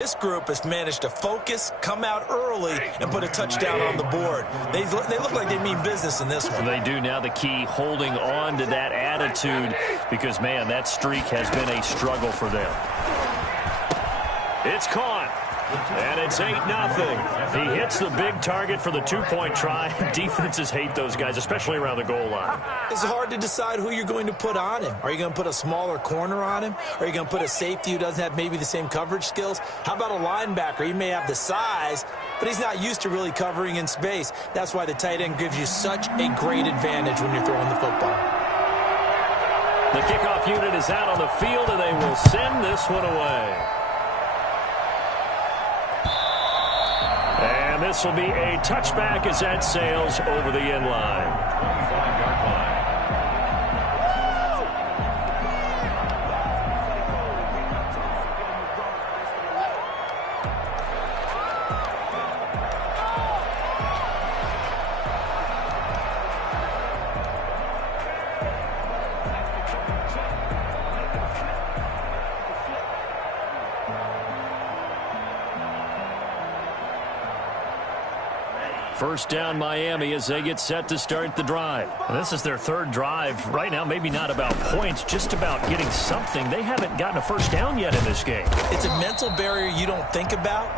This group has managed to focus, come out early, and put a touchdown on the board. They look like they mean business in this one. They do. Now the key, holding on to that attitude, because, man, that streak has been a struggle for them. It's caught. And it's 8-0. He hits the big target for the two-point try. Defenses hate those guys, especially around the goal line. It's hard to decide who you're going to put on him. Are you going to put a smaller corner on him? Are you going to put a safety who doesn't have maybe the same coverage skills? How about a linebacker? He may have the size, but he's not used to really covering in space. That's why the tight end gives you such a great advantage when you're throwing the football. The kickoff unit is out on the field, and they will send this one away. And this will be a touchback as that sails over the end line. 25-yard line. First down, Miami, as they get set to start the drive. And this is their third drive. Right now, maybe not about points, just about getting something. They haven't gotten a first down yet in this game. It's a mental barrier you don't think about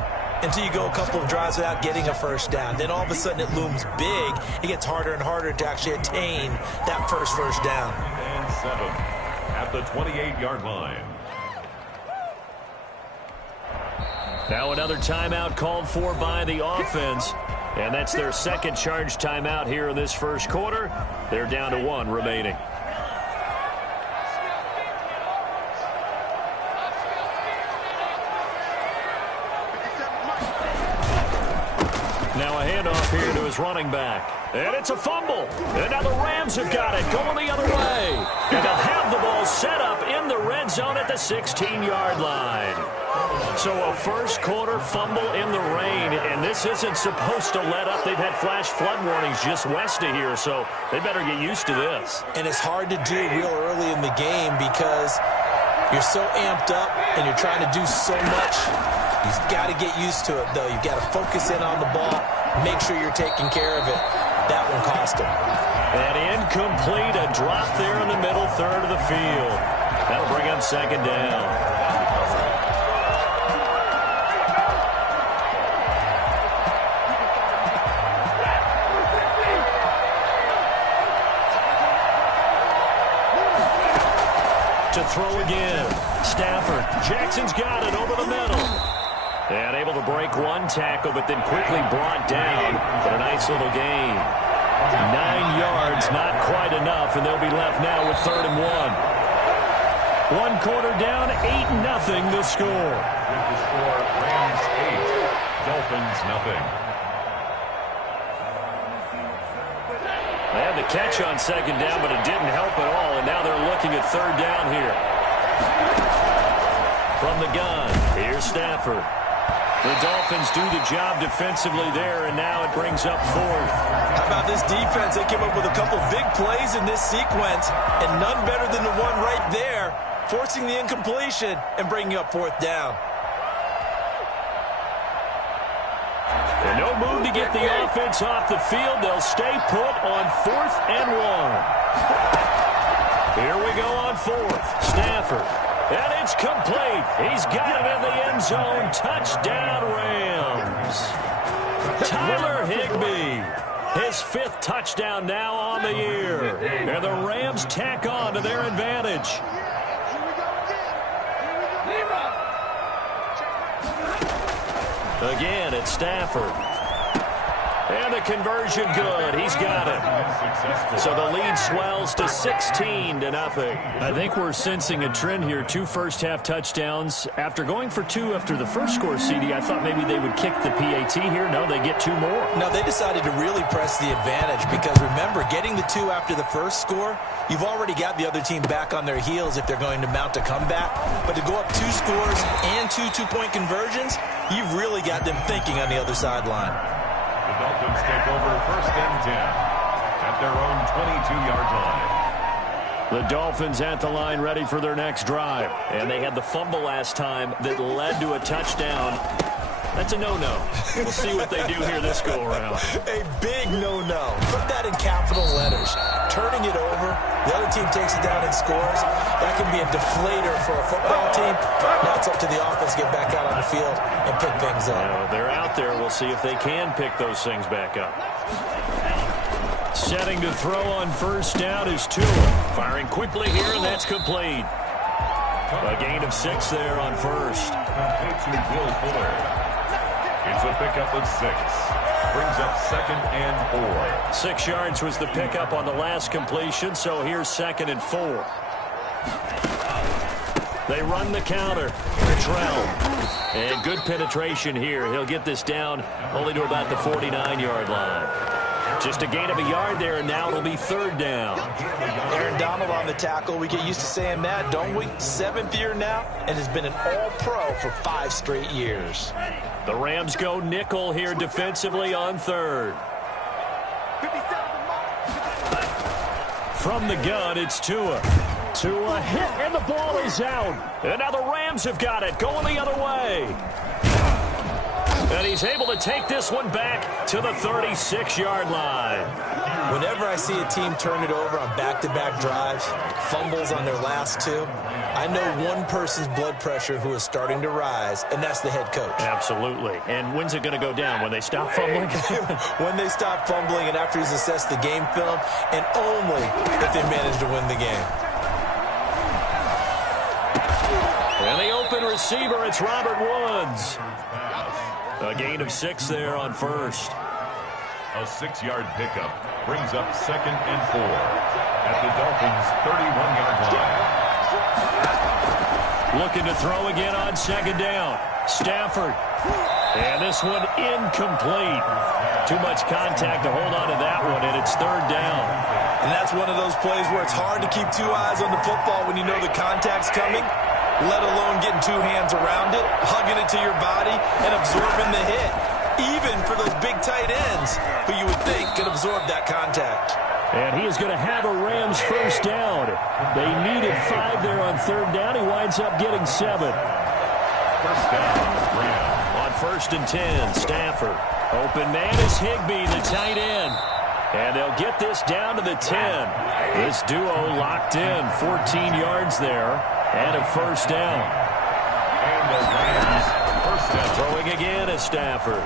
until you go a couple of drives without getting a first down. Then all of a sudden it looms big. It gets harder and harder to actually attain that first down. And 7 at the 28-yard line. Now another timeout called for by the offense. And that's their second charge timeout here in this first quarter. They're down to 1 remaining. Now a handoff here to his running back. And it's a fumble. And now the Rams have got it, going the other way. And they'll have the ball set up in the red zone at the 16-yard line. So a first quarter fumble in the rain, and this isn't supposed to let up. They've had flash flood warnings just west of here, so they better get used to this. And it's hard to do real early in the game because you're so amped up and you're trying to do so much. You've got to get used to it, though. You've got to focus in on the ball, make sure you're taking care of it. That one cost him. And incomplete, a drop there in the middle third of the field. That'll bring up second down. To throw again. Stafford. Jackson's got it over the middle. And able to break one tackle, but then quickly brought down. But a nice little gain. 9 yards, not quite enough, and they'll be left now with 3rd and 1. 1 quarter down, 8-0 the score. With the score, Rams 8, Dolphins 0. They had the catch on second down, but it didn't help at all, and now they're looking at 3rd down here. From the gun, here's Stafford. The Dolphins do the job defensively there, and now it brings up 4th. How about this defense? They came up with a couple big plays in this sequence, and none better than the one right there, forcing the incompletion and bringing up 4th down. And no move to get the offense off the field. They'll stay put on 4th and 1. Here we go on 4th. Stafford. And it's complete. He's got it in the end zone. Touchdown, Rams. Tyler Higbee. His 5th touchdown now on the year. And the Rams tack on to their advantage. Again, it's Stafford. And the conversion good. He's got it. So the lead swells to 16-0. I think we're sensing a trend here. 2 first-half touchdowns. After going for 2 after the first score, CD, I thought maybe they would kick the PAT here. No, they get 2 more. No, they decided to really press the advantage because, remember, getting the 2 after the first score, you've already got the other team back on their heels if they're going to mount a comeback. But to go up 2 scores and 2 two-point conversions, you've really got them thinking on the other sideline. The Dolphins take over 1st and 10 at their own 22-yard line. The Dolphins at the line ready for their next drive. And they had the fumble last time that led to a touchdown. That's a no-no. We'll see what they do here this go-around. A big no-no. Put that in capital letters. Turning it over, the other team takes it down and scores. That can be a deflator for a football team. Now it's up to the offense to get back out on the field and pick things up. They're out there. We'll see if they can pick those things back up. Setting to throw on first down is Tua. Firing quickly here, and that's complete. A gain of 6 there on first. Complete to Will Fuller. It's a pickup of 6. Brings up 2nd and 4. 6 yards was the pickup on the last completion, so here's 2nd and 4. They run the counter. Cottrell. And good penetration here. He'll get this down only to about the 49-yard line. Just a gain of a yard there, and now it'll be 3rd down. Aaron Donald on the tackle. We get used to saying that, don't we? 7th year now, and has been an all-pro for 5 straight years. The Rams go nickel here defensively on 3rd. From the gun, it's Tua. Tua hit, and the ball is out. And now the Rams have got it, going the other way. And he's able to take this one back to the 36-yard line. Whenever I see a team turn it over on back-to-back drives, fumbles on their last 2, I know one person's blood pressure who is starting to rise, and that's the head coach. Absolutely. And when's it going to go down? When they stop fumbling? When they stop fumbling and after he's assessed the game film, and only if they manage to win the game. And the open receiver, it's Robert Woods. A gain of 6 there on first. A 6-yard pickup brings up 2nd and 4 at the Dolphins' 31-yard line. Looking to throw again on 2nd down. Stafford. And this one incomplete. Too much contact to hold on to that one, and it's 3rd down. And that's one of those plays where it's hard to keep 2 eyes on the football when you know the contact's coming, let alone getting 2 hands around it, hugging it to your body, and absorbing the hit. Even for those big tight ends who you would think could absorb that contact. And he is going to have a Rams first down. They needed 5 there on 3rd down. He winds up getting 7. First down, Rams. On 1st and 10, Stafford. Open man is Higbee, the tight end. And they'll get this down to the 10. This duo locked in, 14 yards there, and a first down. And the Rams first down. Throwing again is Stafford.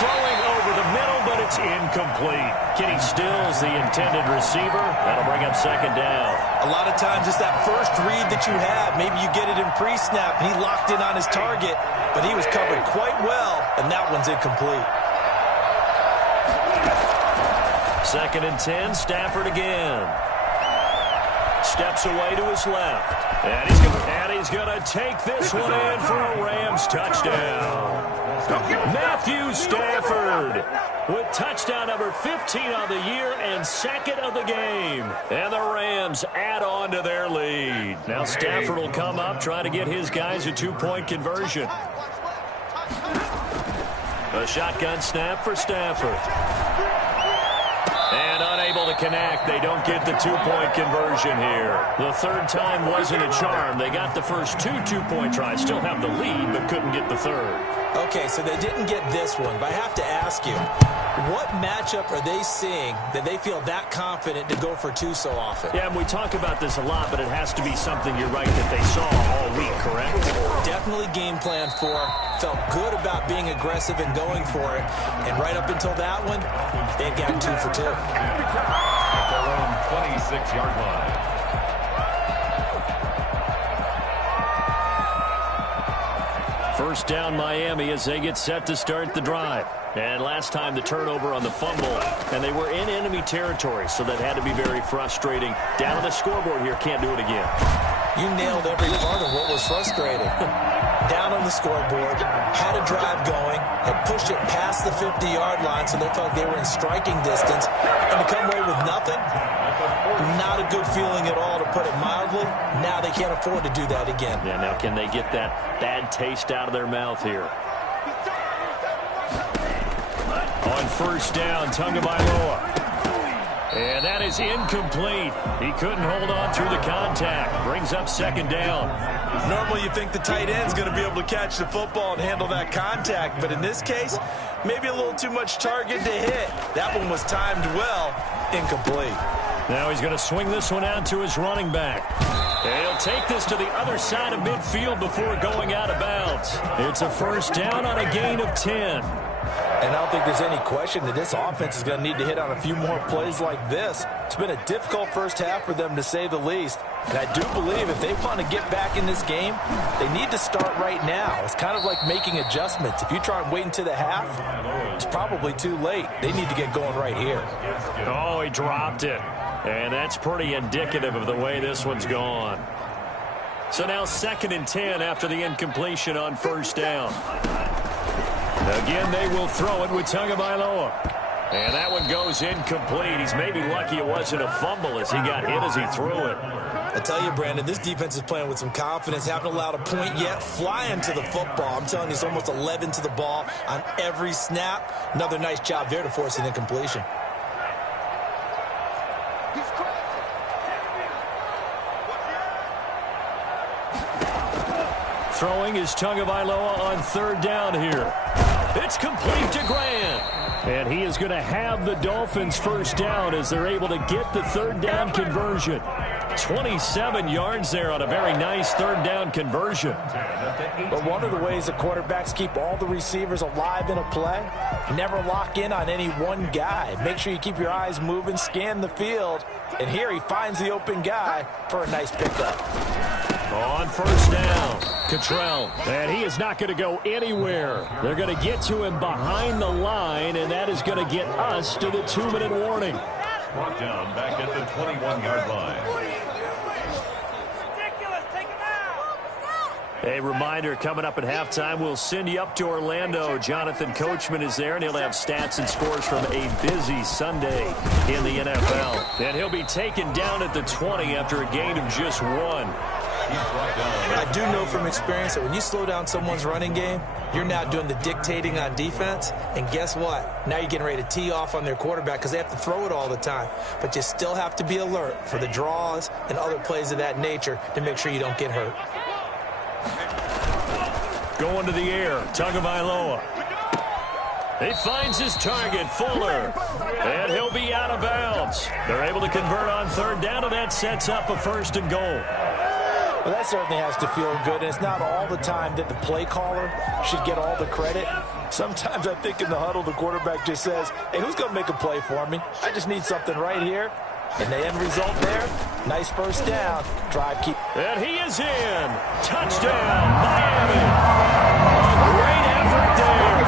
Throwing over the middle, but it's incomplete. Kenny Stills, the intended receiver. That'll bring up 2nd down. A lot of times it's that first read that you have. Maybe you get it in pre-snap, and he locked in on his target, but he was covered quite well, and that one's incomplete. 2nd and 10, Stafford again. Steps away to his left. And he's going to take this one in for a Rams touchdown. Matthew Stafford with touchdown number 15 on the year and 2nd of the game. And the Rams add on to their lead. Now Stafford will come up, try to get his guys a 2-point conversion. A shotgun snap for Stafford. And unable to connect. They don't get the 2-point conversion here. The 3rd time wasn't a charm. They got the first 2 2-point tries. Still have the lead, but couldn't get the 3rd. Okay, so they didn't get this one, but I have to ask you, what matchup are they seeing that they feel that confident to go for 2 so often? Yeah, and we talk about this a lot, but it has to be something, you're right, that they saw all week, correct? Definitely game plan for, felt good about being aggressive and going for it, and right up until that one, they've got 2 for 2. At their own 26-yard line. First down Miami as they get set to start the drive. And last time the turnover on the fumble, and they were in enemy territory, so that had to be very frustrating. Down on the scoreboard here, can't do it again. You nailed every part of what was frustrating. Down on the scoreboard, had a drive going, had pushed it past the 50-yard line, so they felt like they were in striking distance, and to come away with nothing, not a good feeling at all, to put it mildly. Now they can't afford to do that again. Yeah, now can they get that bad taste out of their mouth here? On first down, Tagovailoa. And that is incomplete. He couldn't hold on through the contact. Brings up second down. Normally you think the tight end's going to be able to catch the football and handle that contact, but in this case, maybe a little too much target to hit. That one was timed well. Incomplete. Now he's going to swing this one out to his running back. And he'll take this to the other side of midfield before going out of bounds. It's a first down on a gain of 10. And I don't think there's any question that this offense is going to need to hit on a few more plays like this. It's been a difficult first half for them, to say the least. And I do believe if they want to get back in this game, they need to start right now. It's kind of like making adjustments. If you try and wait until the half, it's probably too late. They need to get going right here. Oh, he dropped it. And that's pretty indicative of the way this one's gone. So now 2nd and 10 after the incompletion on first down. Again, they will throw it with Tagovailoa. And that one goes incomplete. He's maybe lucky it wasn't a fumble as he got hit as he threw it. I tell you, Brandon, this defense is playing with some confidence. Haven't allowed a point yet. Flying to the football. I'm telling you, it's almost 11 to the ball on every snap. Another nice job there to force an incompletion. Throwing is Tagovailoa on 3rd down here. It's complete to Grant. And he is going to have the Dolphins first down as they're able to get the 3rd down conversion. 27 yards there on a very nice 3rd down conversion. But one of the ways the quarterbacks keep all the receivers alive in a play, never lock in on any one guy. Make sure you keep your eyes moving, scan the field. And here he finds the open guy for a nice pickup. On first down, Cottrell. And he is not going to go anywhere. They're going to get to him behind the line, and that is going to get us to the 2-minute warning. Brought down back at the 21-yard line. A reminder, coming up at halftime, we'll send you up to Orlando. Jonathan Coachman is there, and he'll have stats and scores from a busy Sunday in the NFL. And he'll be taken down at the 20 after a gain of just 1. I do know from experience that when you slow down someone's running game, you're now doing the dictating on defense. And guess what? Now you're getting ready to tee off on their quarterback because they have to throw it all the time. But you still have to be alert for the draws and other plays of that nature to make sure you don't get hurt. Going to the air, Tagovailoa. He finds his target, Fuller, and he'll be out of bounds. They're able to convert on 3rd down, and that sets up a 1st and goal. Well, that certainly has to feel good, and it's not all the time that the play caller should get all the credit. Sometimes I think in the huddle, the quarterback just says, hey, who's going to make a play for me? I just need something right here. And the end result there, nice first down. Drive keep. And he is in. Touchdown, Miami. A great effort there.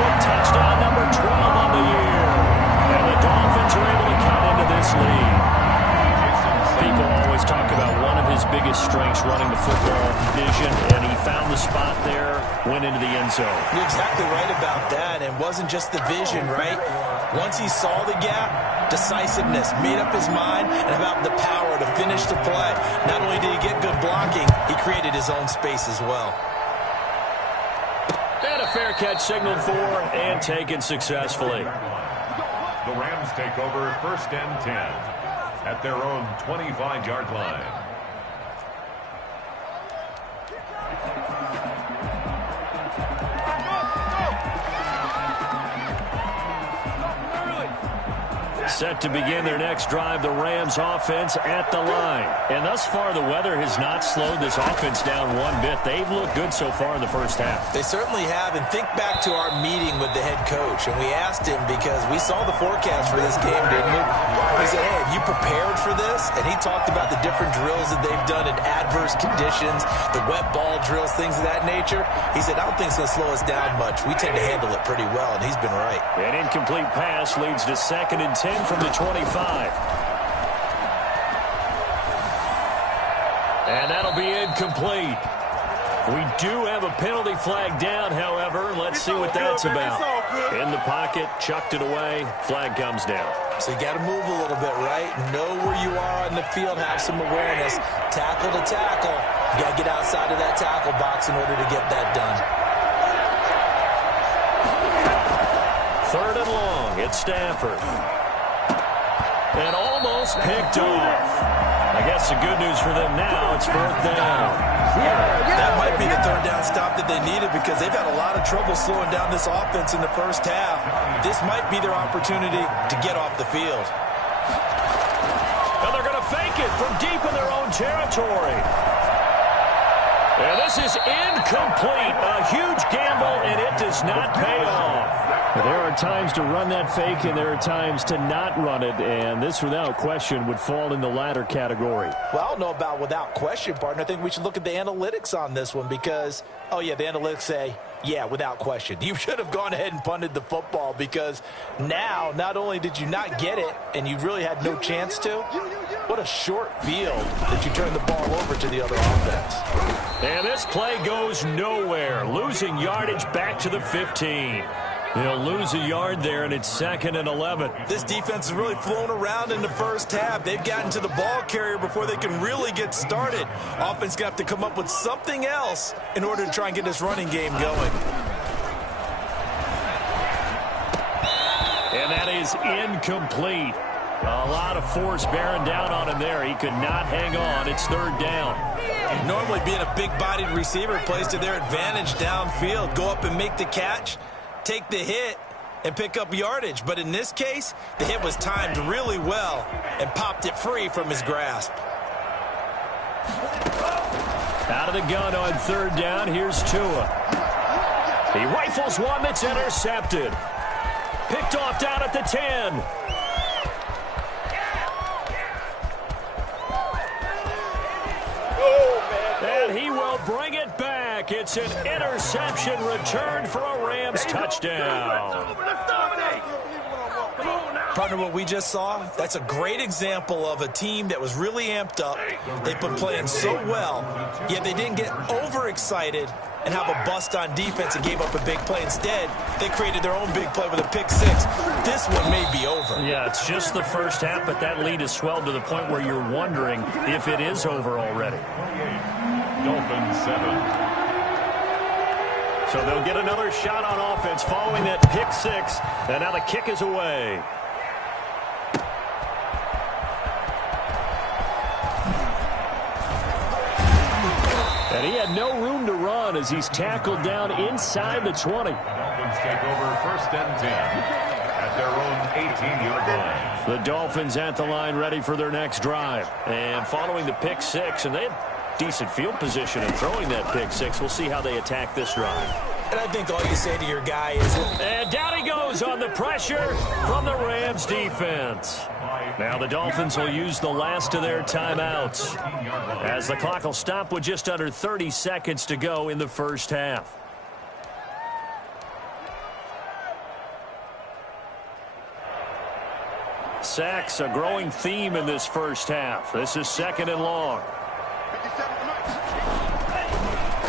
With touchdown number 12 on the year. And the Dolphins are able to cut into this lead. People always talk about one of his biggest strengths running the football, vision, and he found the spot there, went into the end zone. You're exactly right about that. And it wasn't just the vision, right? Once he saw the gap, decisiveness, made up his mind, and about the power to finish the play. Not only did he get good blocking, he created his own space as well. And a fair catch signaled for and taken successfully. The Rams take over 1st and 10 at their own 25-yard line. Set to begin their next drive, the Rams offense at the line. And thus far, the weather has not slowed this offense down one bit. They've looked good so far in the first half. They certainly have. And think back to our meeting with the head coach. And we asked him because we saw the forecast for this game, didn't we? We said, hey, have you prepared for this? And he talked about the different drills that they've done in adverse conditions, the wet ball drills, things of that nature. He said, I don't think it's going to slow us down much. We tend to handle it pretty well, and he's been right. An incomplete pass leads to 2nd and 10 from the 25. And that'll be incomplete. We do have a penalty flag down, however. Let's see what that's about. In the pocket, chucked it away. Flag comes down. So you got to move a little bit, right? Know where you are on the field, have some awareness. Tackle to tackle. You got to get outside of that tackle box in order to get that done. 3rd and long. It's Stafford. and almost picked off. I guess the good news for them now, it's 4th down. That might be the 3rd down stop that they needed because they've had a lot of trouble slowing down this offense in the first half. This might be their opportunity to get off the field. And they're going to fake it from deep in their own territory. And this is incomplete. A huge gamble, and it does not pay off. There are times to run that fake, and there are times to not run it, and this, without question, would fall in the latter category. Well, I don't know about without question, partner. I think we should look at the analytics on this one because, oh, yeah, the analytics say, yeah, without question. You should have gone ahead and punted the football because now not only did you not get it and you really had no chance to, what a short field that you turned the ball over to the other offense. And this play goes nowhere, losing yardage back to the 15. They'll lose a yard there, and it's 2nd and 11. This defense has really flown around in the first half. They've gotten to the ball carrier before they can really get started. Offense going to have to come up with something else in order to try and get this running game going. And that is incomplete. A lot of force bearing down on him there. He could not hang on. It's 3rd down. Normally being a big-bodied receiver plays to their advantage downfield. Go up and make the catch, take the hit, and pick up yardage. But in this case, the hit was timed really well and popped it free from his grasp. Out of the gun on 3rd down, here's Tua. He rifles one that's intercepted. Picked off down at the 10. And he will bring it back. It's an interception return for a Rams touchdown. Partner, what we just saw, that's a great example of a team that was really amped up. They've been playing so well, yet they didn't get overexcited and have a bust on defense and gave up a big play. Instead, they created their own big play with a pick six. This one may be over. Yeah, it's just the first half, but that lead has swelled to the point where you're wondering if it is over already. Dolphins 7. So they'll get another shot on offense following that pick six, and now the kick is away. And he had no room to run as he's tackled down inside the 20. Dolphins take over 1st and 10 at their own 18-yard line. The Dolphins at the line ready for their next drive. And following the pick six, and they had decent field position in throwing that pick six. We'll see how they attack this drive. And I think all you say to your guy is... And down he goes on the pressure from the Rams defense. Now the Dolphins will use the last of their timeouts as the clock will stop with just under 30 seconds to go in the first half. Sacks, a growing theme in this first half. This is 2nd and long.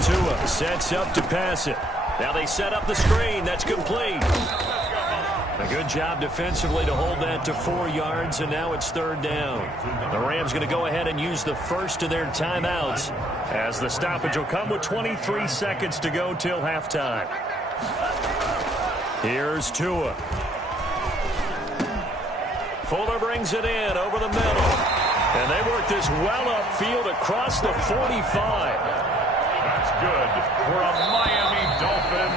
Tua sets up to pass it. Now they set up the screen. That's complete. A good job defensively to hold that to 4 yards, and now it's 3rd down. The Rams going to go ahead and use the first of their timeouts as the stoppage will come with 23 seconds to go till halftime. Here's Tua. Fuller brings it in over the middle. And they work this well upfield across the 45. That's good for a Miami Dolphin.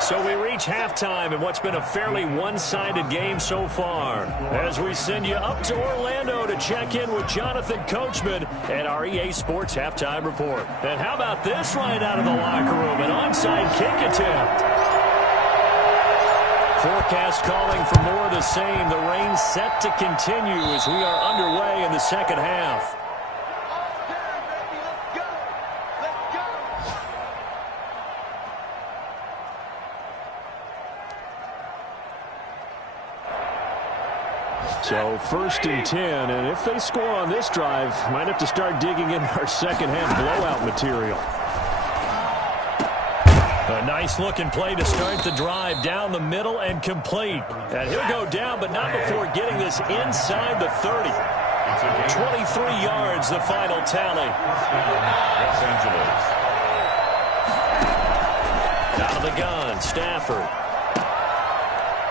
So we reach halftime in what's been a fairly one-sided game so far. As we send you up to Orlando to check in with Jonathan Coachman at our EA Sports Halftime Report. And how about this right out of the locker room? An onside kick attempt. Forecast calling for more of the same. The rain set to continue as we are underway in the second half. So 1st and 10, and if they score on this drive, might have to start digging in our second half blowout material. A nice-looking play to start the drive down the middle and complete. And he'll go down, but not before getting this inside the 30. 23 yards, the final tally. Los Angeles. Out of the gun, Stafford.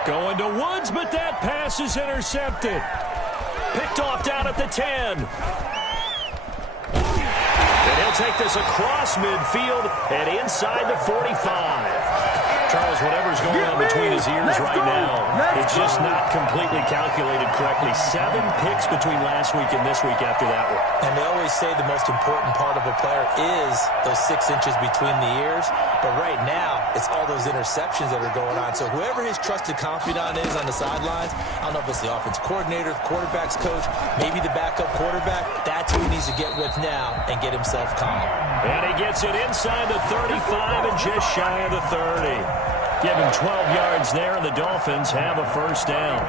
Going to Woods, but that pass is intercepted. Picked off down at the 10. And he'll take this across midfield and inside the 45. Charles, whatever's going on between his ears right now, it's just not completely calculated correctly. 7 picks between last week and this week after that one. And they always say the most important part of a player is those 6 inches between the ears. But right now, it's all those interceptions that are going on. So whoever his trusted confidant is on the sidelines, I don't know if it's the offense coordinator, the quarterback's coach, maybe the backup quarterback, that's who he needs to get with now and get himself calm. And he gets it inside the 35 and just shy of the 30. Give him 12 yards there, and the Dolphins have a first down.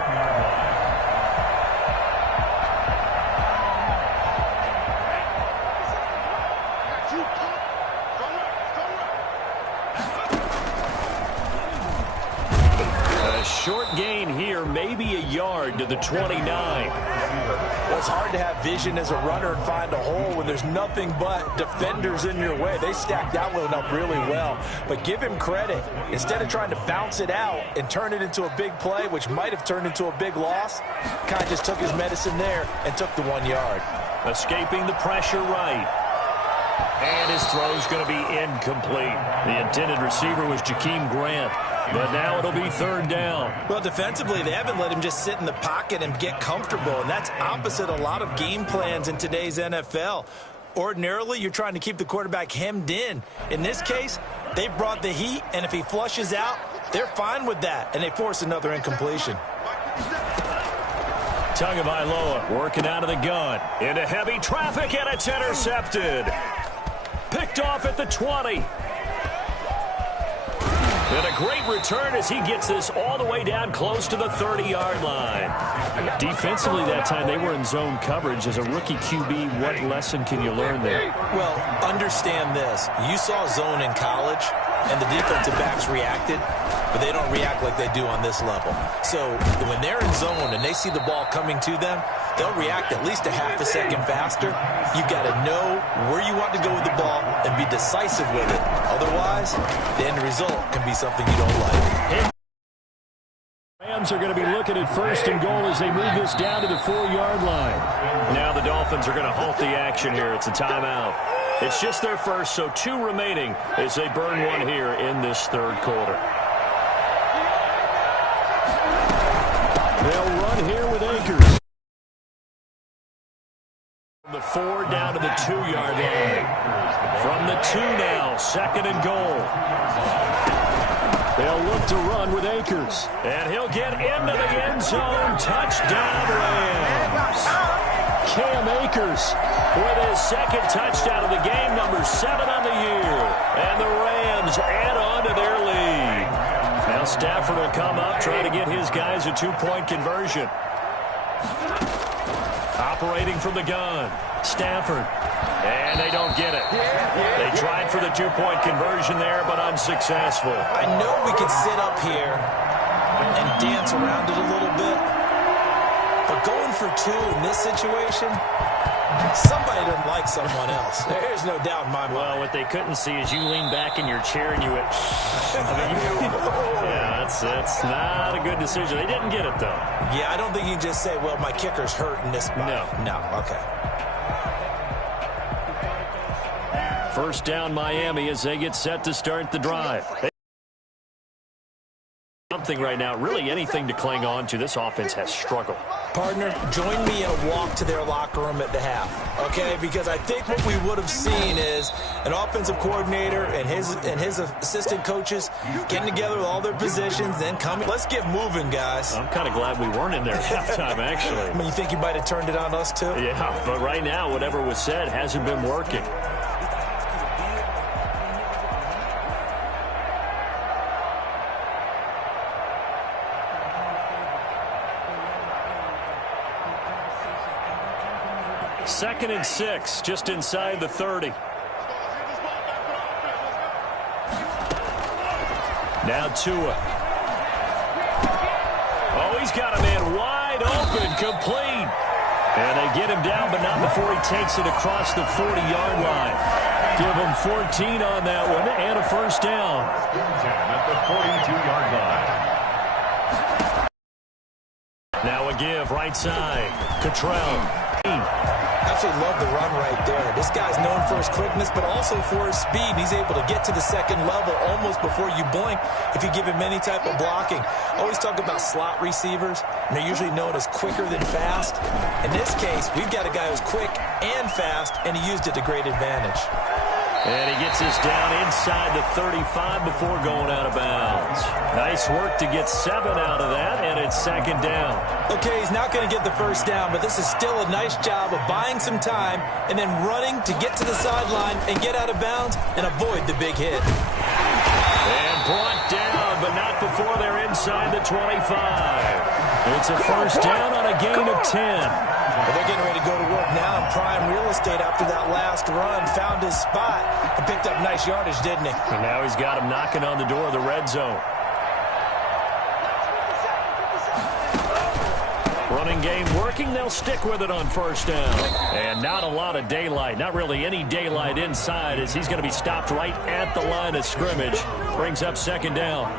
A short gain here, maybe a yard to the 29. Well, it's hard to have vision as a runner and find a hole when there's nothing but defenders in your way. They stacked that one up really well. But give him credit. Instead of trying to bounce it out and turn it into a big play, which might have turned into a big loss, kind of just took his medicine there and took the 1 yard. Escaping the pressure right. And his throw's going to be incomplete. The intended receiver was Jakeem Grant. But now it'll be third down. Well, defensively, they haven't let him just sit in the pocket and get comfortable, and that's opposite a lot of game plans in today's NFL. Ordinarily, you're trying to keep the quarterback hemmed in. In this case, they brought the heat, and if he flushes out, they're fine with that, and they force another incompletion. Tagovailoa working out of the gun. Into heavy traffic, and it's intercepted. Picked off at the 20. And a great return as he gets this all the way down close to the 30-yard line. Defensively that time, they were in zone coverage. As a rookie QB, what lesson can you learn there? Well, understand this. You saw zone in college, and the defensive backs reacted, but they don't react like they do on this level. So when they're in zone and they see the ball coming to them, they'll react at least a half a second faster. You've got to know where you want to go with the ball and be decisive with it. Otherwise, the end result can be something you don't like. Rams are going to be looking at first and goal as they move this down to the 4-yard line. Now the Dolphins are going to halt the action here. It's a timeout. It's just their first, so 2 remaining as they burn one here in this third quarter. They'll run here with Akers. From the 4 down to the 2-yard line. From the 2 now, second and goal. They'll look to run with Akers. And he'll get into the end zone. Touchdown, Rams. Cam Akers with his second touchdown of the game, number 7 on the year. And the Rams add on to their lead. Now Stafford will come up, trying to get his guys a 2-point conversion. Operating from the gun, Stafford. And they don't get it. They tried for the 2-point conversion there, but unsuccessful. I know we could sit up here and dance around it a little bit, but going for 2 in this situation, somebody doesn't like someone else. There's no doubt in my mind. Well, what they couldn't see is you leaned back in your chair and you went, yeah, that's not a good decision. They didn't get it, though. Yeah, I don't think you can just say, well, my kicker's hurt in this spot. No, okay. First down, Miami, as they get set to start the drive. Something right now, really anything to cling on to. This offense has struggled. Partner, join me in a walk to their locker room at the half, okay? Because I think what we would have seen is an offensive coordinator and his assistant coaches getting together with all their positions, then coming. Let's get moving, guys. I'm kind of glad we weren't in there at halftime, actually. I mean, you think you might have turned it on us, too? Yeah, but right now, whatever was said hasn't been working. Second and 6, just inside the 30. Now Tua. Oh, he's got a man wide open, complete. And they get him down, but not before he takes it across the 40-yard line. Give him 14 on that one and a first down. At the 42-yard line. right side. Cottrell. Absolutely love the run right there. This guy's known for his quickness, but also for his speed. He's able to get to the second level almost before you blink if you give him any type of blocking. I always talk about slot receivers, and they're usually known as quicker than fast. In this case, we've got a guy who's quick and fast, and he used it to great advantage. And he gets us down inside the 35 before going out of bounds. Nice work to get 7 out of that, and it's second down. Okay, he's not going to get the first down, but this is still a nice job of buying some time and then running to get to the sideline and get out of bounds and avoid the big hit. And brought down, but not before they're inside the 25. It's a first down on a gain of 10. But they're getting ready to go to work now in prime real estate after that last run. Found his spot and picked up nice yardage, didn't he? And now he's got him knocking on the door of the red zone. Running game working. They'll stick with it on first down. And not a lot of daylight. Not really any daylight inside as he's going to be stopped right at the line of scrimmage. Brings up second down.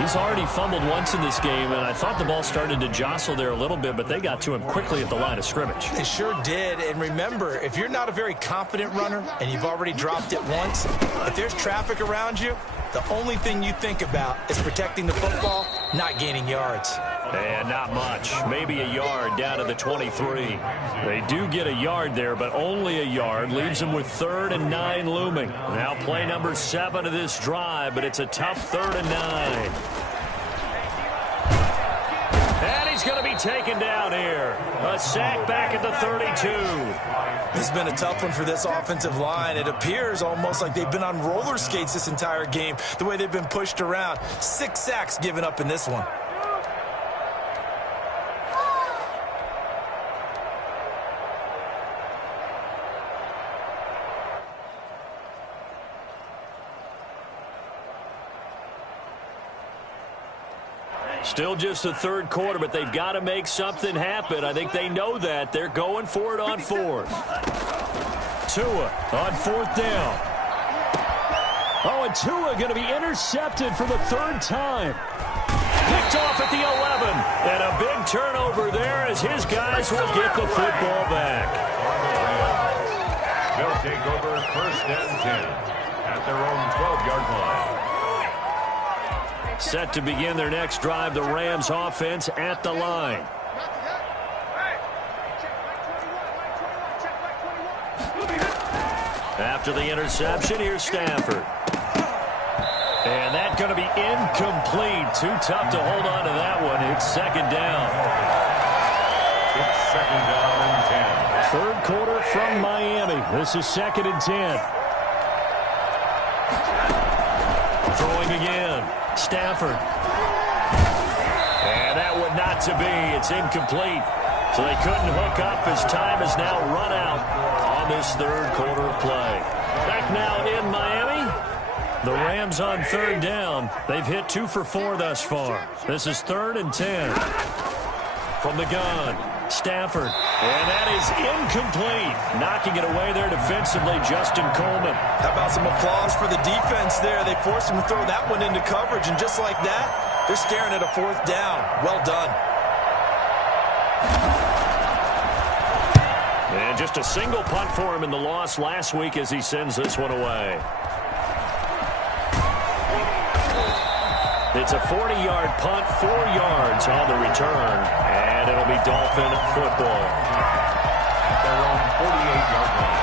He's already fumbled once in this game, and I thought the ball started to jostle there a little bit, but they got to him quickly at the line of scrimmage. They sure did. And remember, if you're not a very confident runner and you've already dropped it once, if there's traffic around you, the only thing you think about is protecting the football, not gaining yards. And not much. Maybe a yard down to the 23. They do get a yard there, but only a yard. Leaves them with 3rd and 9 looming. Now play number 7 of this drive, but it's a tough 3rd and 9. And he's going to be taken down here. A sack back at the 32. This has been a tough one for this offensive line. It appears almost like they've been on roller skates this entire game, the way they've been pushed around. 6 sacks given up in this one. Still just the third quarter, but they've got to make something happen. I think they know that. They're going for it on 4th. Tua on 4th down. Oh, and Tua going to be intercepted for the 3rd time. Picked off at the 11. And a big turnover there as his guys will get the football back. They'll take over 1st and 10 at their own 12-yard line. Set to begin their next drive, the Rams offense at the line. After the interception, here's Stafford. And that's going to be incomplete. Too tough to hold on to that one. It's second down. It's second down and 10. 3rd quarter from Miami. This is 2nd and 10. Throwing again. Stafford. And that one not to be. It's incomplete. So they couldn't hook up as time is now run out on this 3rd quarter of play. Back now in Miami. The Rams on 3rd down. They've hit 2 for 4 thus far. This is 3rd and 10. From the gun. Stafford. And that is incomplete. Knocking it away there defensively, Justin Coleman. How about some applause for the defense there? They forced him to throw that one into coverage, and just like that, they're staring at a 4th down. Well done. And just a single punt for him in the loss last week as he sends this one away. It's a 40-yard punt, 4 yards on the return, and it'll be Dolphin football. At their own 48-yard line.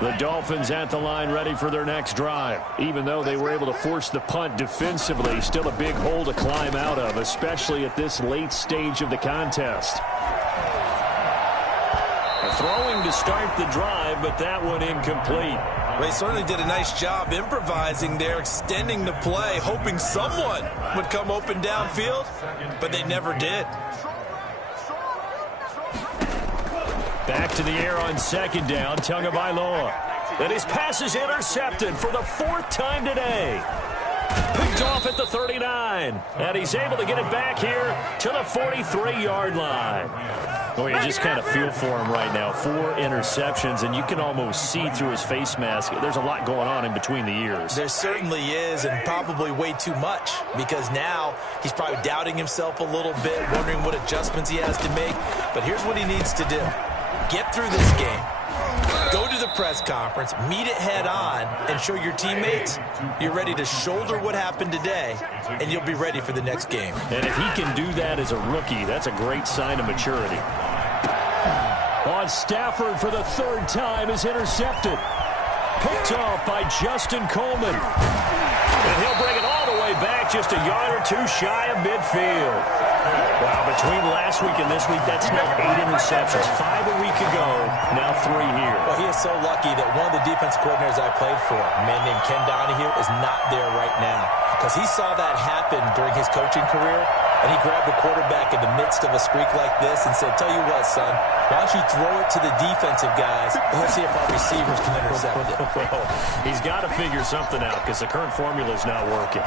The Dolphins at the line ready for their next drive. Even though they were able to force the punt defensively, still a big hole to climb out of, especially at this late stage of the contest. Throwing to start the drive, but that one incomplete. They certainly did a nice job improvising there, extending the play, hoping someone would come open downfield, but they never did. Back to the air on 2nd down, Tagovailoa. And his pass is intercepted for the 4th time today. Picked off at the 39. And he's able to get it back here to the 43-yard line. Well, you just kind of feel for him right now. 4 interceptions, and you can almost see through his face mask. There's a lot going on in between the ears. There certainly is, and probably way too much, because now he's probably doubting himself a little bit, wondering what adjustments he has to make. But here's what he needs to do. Get through this game. Go to the press conference, meet it head on, and show your teammates you're ready to shoulder what happened today, and you'll be ready for the next game. And if he can do that as a rookie, that's a great sign of maturity. On Stafford for the 3rd time is intercepted. Picked off by Justin Coleman. And he'll bring it all the way back just a yard or 2 shy of midfield. Wow, between last week and this week, that's now 8 interceptions. 5 a week ago, now 3 here. Well, he is so lucky that one of the defense coordinators I played for, a man named Ken Donahue, is not there right now. Because he saw that happen during his coaching career, and he grabbed the quarterback in the midst of a streak like this and said, tell you what, son, why don't you throw it to the defensive guys, and let's see if our receivers can intercept it. He's got to figure something out because the current formula is not working.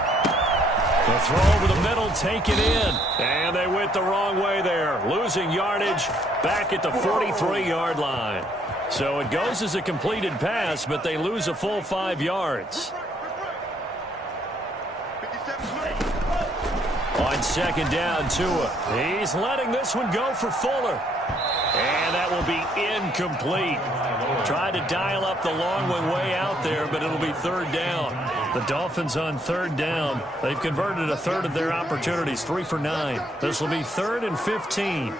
The throw over the middle, taken in. And they went the wrong way there. Losing yardage back at the 43-yard line. So it goes as a completed pass, but they lose a full 5 yards. On 2nd down, Tua. He's letting this one go for Fuller. And that will be incomplete. Tried to dial up the long one way out there, but it'll be 3rd down. The Dolphins on 3rd down. They've converted a 1/3 of their opportunities, 3 for 9. This will be 3rd and 15.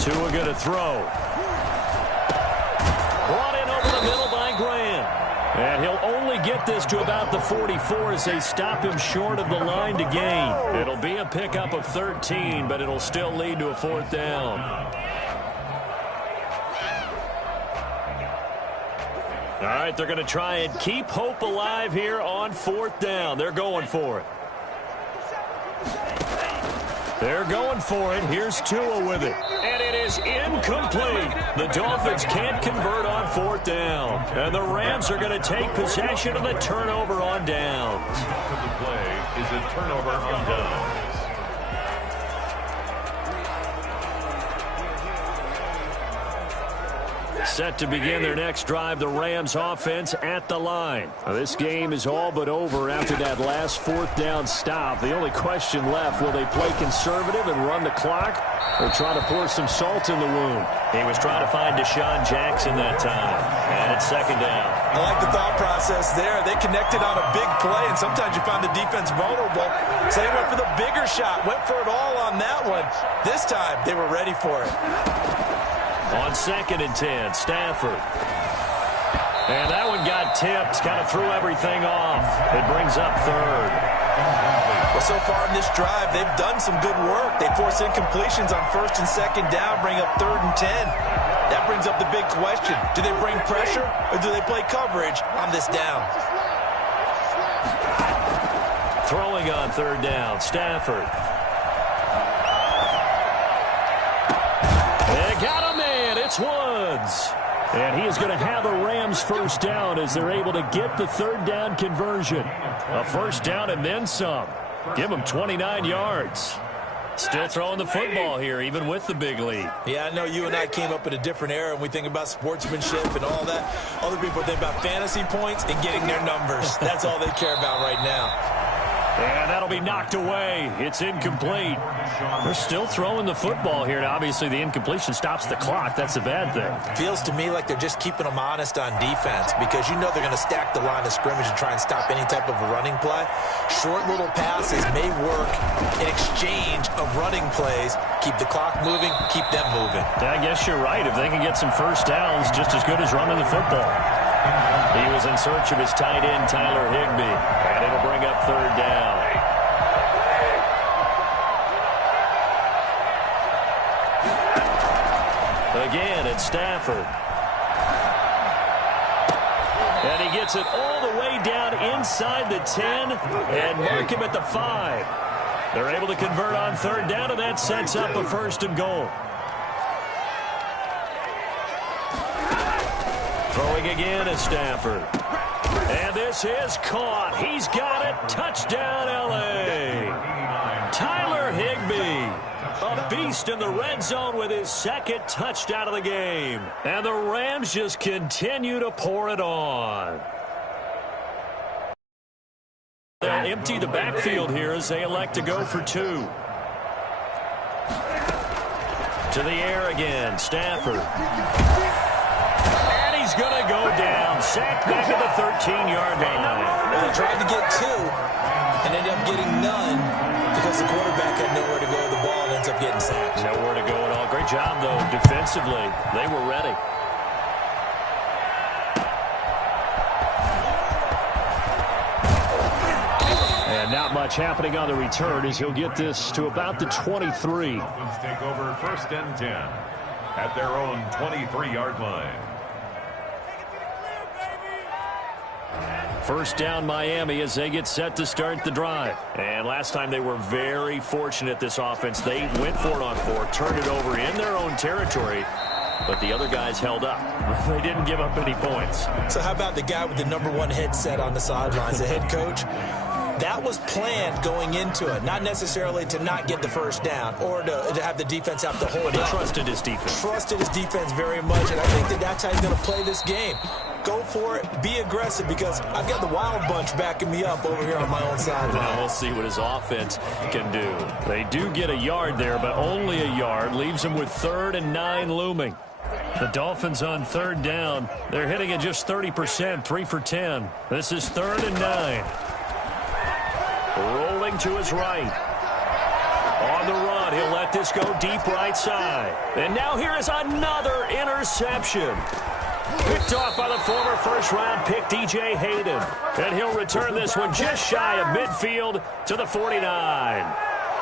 Tua going to throw. Brought in over the middle by Graham. And he'll only get this to about the 44 as they stop him short of the line to gain. It'll be a pickup of 13, but it'll still lead to a 4th down. All right, they're going to try and keep hope alive here on 4th down. They're going for it. They're going for it. Here's Tua with it. And it is incomplete. The Dolphins can't convert on 4th down. And the Rams are going to take possession of the turnover on downs. The play is a turnover on downs. Set to begin their next drive, the Rams offense at the line. Now, this game is all but over after that last 4th down stop. The only question left, will they play conservative and run the clock or try to pour some salt in the wound? He was trying to find Deshaun Jackson that time. And it's 2nd down. I like the thought process there. They connected on a big play, and sometimes you find the defense vulnerable. So they went for the bigger shot, went for it all on that one. This time, they were ready for it. On 2nd and 10, Stafford. And that one got tipped, kind of threw everything off. It brings up 3rd. Well, so far in this drive, they've done some good work. They force incompletions on 1st and 2nd down, bring up 3rd and 10. That brings up the big question. Do they bring pressure, or do they play coverage on this down? Throwing on 3rd down, Stafford. They got a man. It's Woods. And he is going to have a Rams 1st down as they're able to get the 3rd down conversion. A 1st down and then some. Give them 29 yards. Still throwing the football here, even with the big lead. Yeah, I know you and I came up in a different era, and we think about sportsmanship and all that. Other people think about fantasy points and getting their numbers. That's all they care about right now. And that'll be knocked away. It's incomplete. They're still throwing the football here. Now, obviously, the incompletion stops the clock. That's a bad thing. Feels to me like they're just keeping them honest on defense because you know they're going to stack the line of scrimmage and try and stop any type of a running play. Short little passes may work in exchange of running plays. Keep the clock moving, keep them moving. Yeah, I guess you're right. If they can get some 1st downs, just as good as running the football. He was in search of his tight end, Tyler Higbee, and it'll bring up 3rd down. Again, it's Stafford. And he gets it all the way down inside the 10 and mark him at the 5. They're able to convert on 3rd down, and that sets up a 1st and goal. Throwing again is Stafford. And this is caught. He's got it. Touchdown, L.A. released in the red zone with his second touchdown of the game. And the Rams just continue to pour it on. They'll empty the backfield here as they elect to go for two. To the air again, Stafford. And he's going to go down. Sacked back at the 13-yard line. Well, they tried to get two and ended up getting none because the quarterback had nowhere to go with the ball and ends up getting sacked. Nowhere to go at all. Great job, though, defensively. They were ready. And not much happening on the return as he'll get this to about the 23. Dolphins take over 1st and 10 at their own 23-yard line. First down, Miami, as they get set to start the drive. And last time they were very fortunate, this offense. They went for it on 4, turned it over in their own territory, but the other guys held up. They didn't give up any points. So how about the guy with the #1 headset on the sidelines, the head coach? That was planned going into it, not necessarily to not get the first down or to have the defense have to hold He up. trusted his defense. Trusted his defense very much, and I think that's how he's going to play this game. Go for it. Be aggressive because I've got the wild bunch backing me up over here on my own sideline. Now we'll see what his offense can do. They do get a yard there, but only a yard. Leaves them with 3rd and 9 looming. The Dolphins on 3rd down. They're hitting at just 30%, 3 for 10. This is 3rd and 9. Rolling to his right. On the run, he'll let this go deep right side. And now here is another interception. Picked off by the former first-round pick, DJ Hayden. And he'll return this one just shy of midfield to the 49.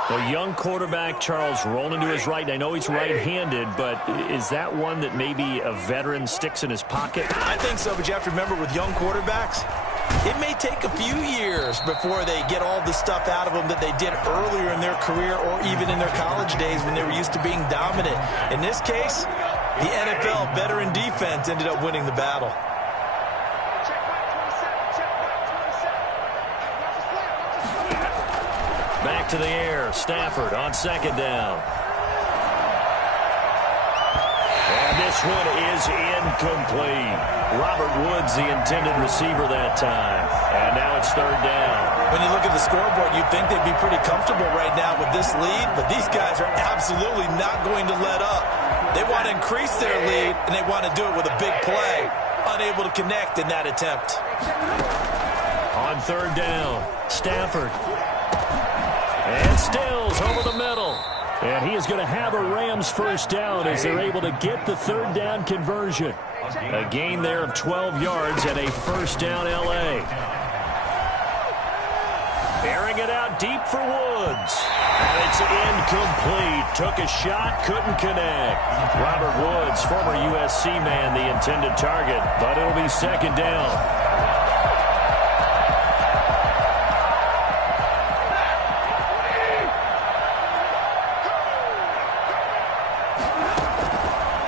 The young quarterback, Charles, rolling to his right. I know he's right-handed, but is that one that maybe a veteran sticks in his pocket? I think so, but you have to remember with young quarterbacks, it may take a few years before they get all the stuff out of them that they did earlier in their career or even in their college days when they were used to being dominant. In this case, the NFL veteran defense ended up winning the battle. Back to the air. Stafford on 2nd down. And this one is incomplete. Robert Woods, the intended receiver that time. And now it's 3rd down. When you look at the scoreboard, you'd think they'd be pretty comfortable right now with this lead, but these guys are absolutely not going to let up. They want to increase their lead, and they want to do it with a big play. Unable to connect in that attempt. On 3rd down, Stafford. And Stills over the middle. And he is going to have a Rams first down as they're able to get the 3rd down conversion. A gain there of 12 yards and a first down L.A. Airing it out deep for Woods. And it's incomplete. Took a shot, couldn't connect. Robert Woods, former USC man, the intended target, but it'll be 2nd down.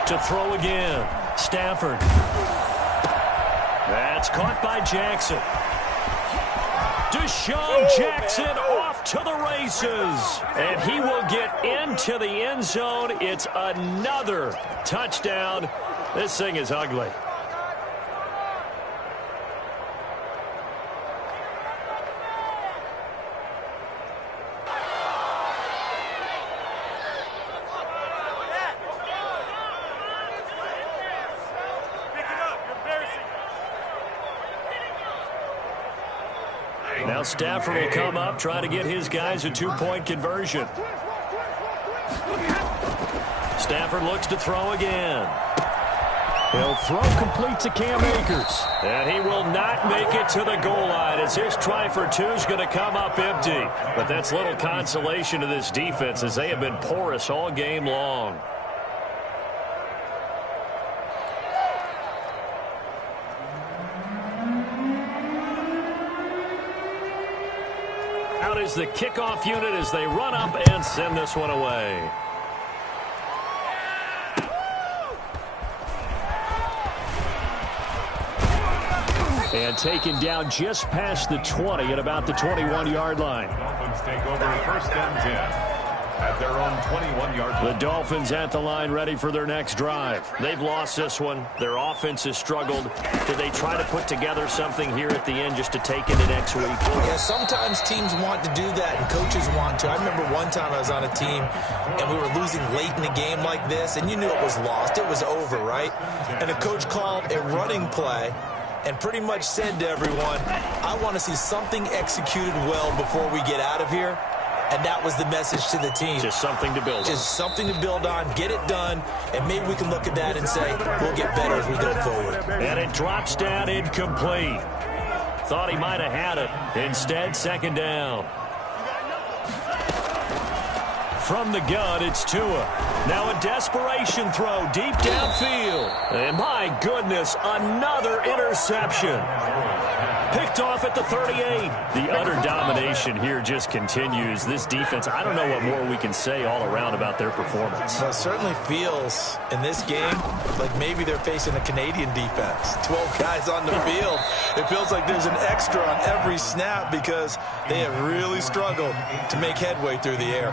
To throw again. Stafford. That's caught by Jackson. Deshaun Jackson off to the races. And he will get into the end zone. It's another touchdown. This thing is ugly. Now Stafford will come up, try to get his guys a 2-point conversion. Stafford looks to throw again. He'll throw complete to Cam Akers. And he will not make it to the goal line as his try for 2 is going to come up empty. But that's little consolation to this defense as they have been porous all game long. Out is the kickoff unit as they run up and send this one away. And taken down just past the 20 at about the 21-yard line. Dolphins take over 1st and 10 at their own 21-yard line. The Dolphins at the line ready for their next drive. They've lost this one. Their offense has struggled. Do they try to put together something here at the end just to take into next week? Yeah, sometimes teams want to do that and coaches want to. I remember one time I was on a team and we were losing late in the game like this, and you knew it was lost. It was over, right? And the coach called a running play and pretty much said to everyone, I want to see something executed well before we get out of here. And that was the message to the team. Just something to build on. Just something to build on, get it done, and maybe we can look at that and say, we'll get better as we go forward. And it drops down incomplete. Thought he might have had it. Instead, second down. From the gun, it's Tua. Now a desperation throw deep downfield. And my goodness, another interception. Picked off at the 38. The utter domination here just continues. This defense, I don't know what more we can say all around about their performance. Well, it certainly feels in this game like maybe they're facing a Canadian defense. 12 guys on the field. It feels like there's an extra on every snap because they have really struggled to make headway through the air.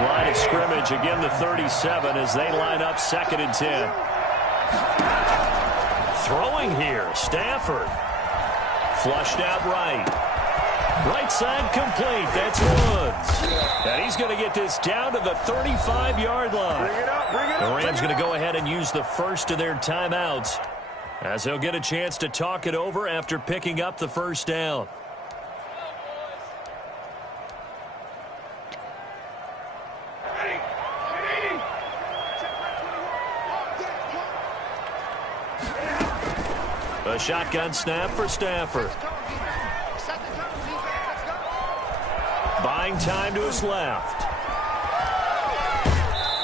Line of scrimmage, again the 37 as they line up 2nd and 10. Throwing here, Stafford. Flushed out right. Right side complete. That's Woods. And he's going to get this down to the 35-yard line. The Rams going to go ahead and use the first of their timeouts as they'll get a chance to talk it over after picking up the first down. A shotgun snap for Stafford. Buying time to his left.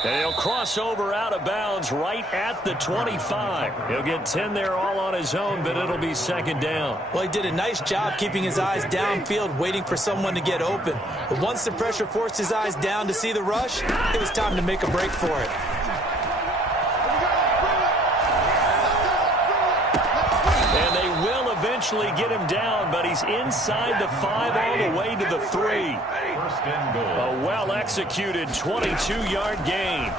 And he'll cross over out of bounds right at the 25. He'll get 10 there all on his own, but it'll be second down. Well, he did a nice job keeping his eyes downfield, waiting for someone to get open. But once the pressure forced his eyes down to see the rush, it was time to make a break for it. Eventually get him down, but he's inside the 5 all the way to the 3. First and goal. A well-executed 22-yard gain.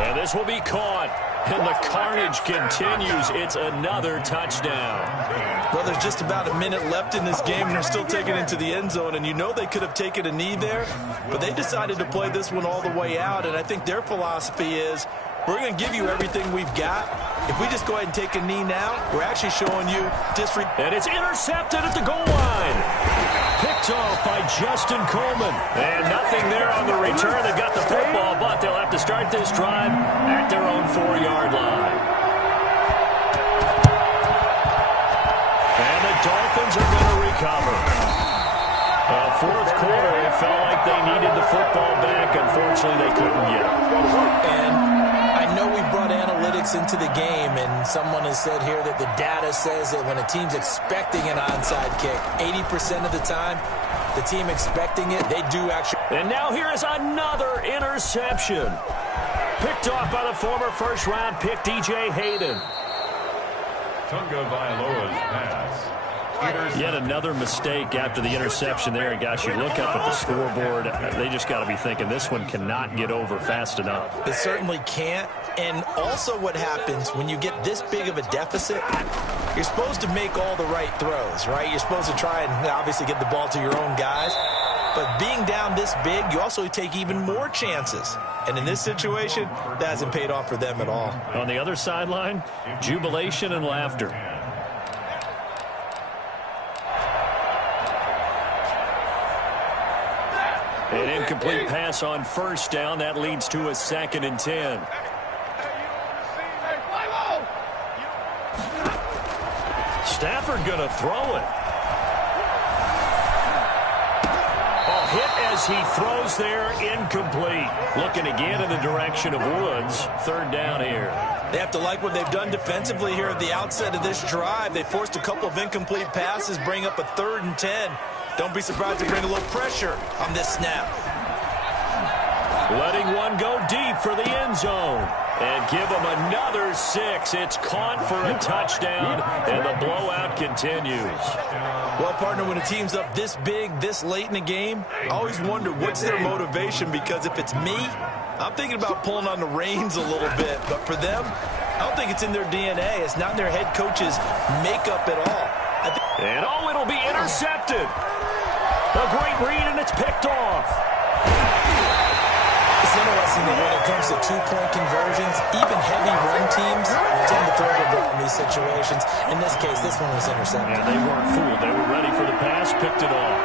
And this will be caught. And the carnage continues. It's another touchdown. Well, there's just about a minute left in this game, and they're still taking it into the end zone. And you know they could have taken a knee there, but they decided to play this one all the way out. And I think their philosophy is, we're going to give you everything we've got. If we just go ahead and take a knee now, we're actually showing you disrespect. And it's intercepted at the goal line. Picked off by Justin Coleman. And nothing there on the return. They got the football, but they'll have to start this drive at their own 4-yard line. And the Dolphins are going to recover. Fourth quarter, it felt like they needed the football back. Unfortunately, they couldn't get it. And I know we brought analytics into the game, and someone has said here that the data says that when a team's expecting an onside kick, 80% of the time, the team expecting it, they do actually. And now here is another interception. Picked off by the former first-round pick, DJ Hayden. Tunga Vailoa's pass. Yet another mistake after the interception there. And gosh, you look up at the scoreboard, they just got to be thinking this one cannot get over fast enough. It certainly can't. And also what happens when you get this big of a deficit, you're supposed to make all the right throws, right? You're supposed to try and obviously get the ball to your own guys. But being down this big, you also take even more chances. And in this situation, that hasn't paid off for them at all. On the other sideline, jubilation and laughter. An incomplete pass on first down. That leads to a 2nd and 10. Stafford going to throw it. Oh, hit as he throws there, incomplete. Looking again in the direction of Woods. 3rd down here. They have to like what they've done defensively here at the outset of this drive. They forced a couple of incomplete passes, bring up a 3rd and 10. Don't be surprised to bring a little pressure on this snap. letting one go deep for the end zone. And give them another 6. It's caught for a touchdown, and the blowout continues. Well, partner, when a team's up this big, this late in the game, I always wonder what's their motivation, because if it's me, I'm thinking about pulling on the reins a little bit. But for them, I don't think it's in their DNA. It's not in their head coach's makeup at all. And it'll be intercepted. A great read, and it's picked off. It's interesting that when it comes to two-point conversions, even heavy run teams tend to throw the ball in these situations. In this case, this one was intercepted. Yeah, they weren't fooled. They were ready for the pass, picked it off.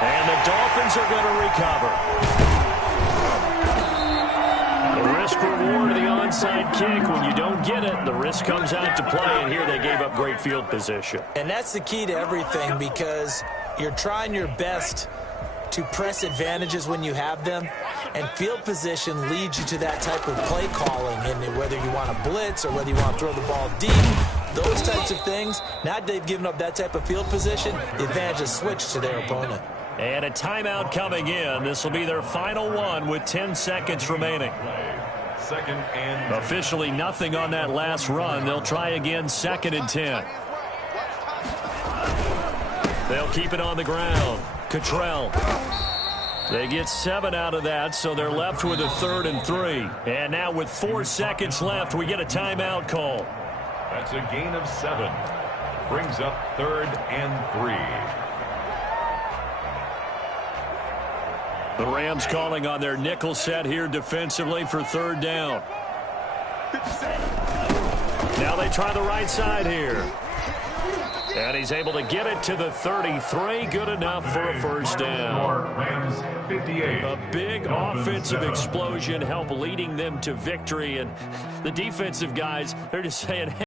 And the Dolphins are going to recover. The risk-reward of the onside kick. When you don't get it, the risk comes out to play, and here they gave up great field position. And that's the key to everything, because you're trying your best to press advantages when you have them, and field position leads you to that type of play calling, and whether you want to blitz or whether you want to throw the ball deep, those types of things. Now that they've given up that type of field position, the advantage is switched to their opponent. And a timeout coming in. This will be their final one with 10 seconds remaining. Second and officially nothing on that last run. They'll try again, 2nd and 10. They'll keep it on the ground. Cottrell. They get 7 out of that, so they're left with a 3rd and 3. And now with 4 seconds left, we get a timeout call. That's a gain of 7. Brings up 3rd and 3. The Rams calling on their nickel set here defensively for 3rd down. Now they try the right side here. And he's able to get it to the 33. Good enough for a 1st down. Rams 58. A big offensive explosion helped leading them to victory. And the defensive guys, they're just saying,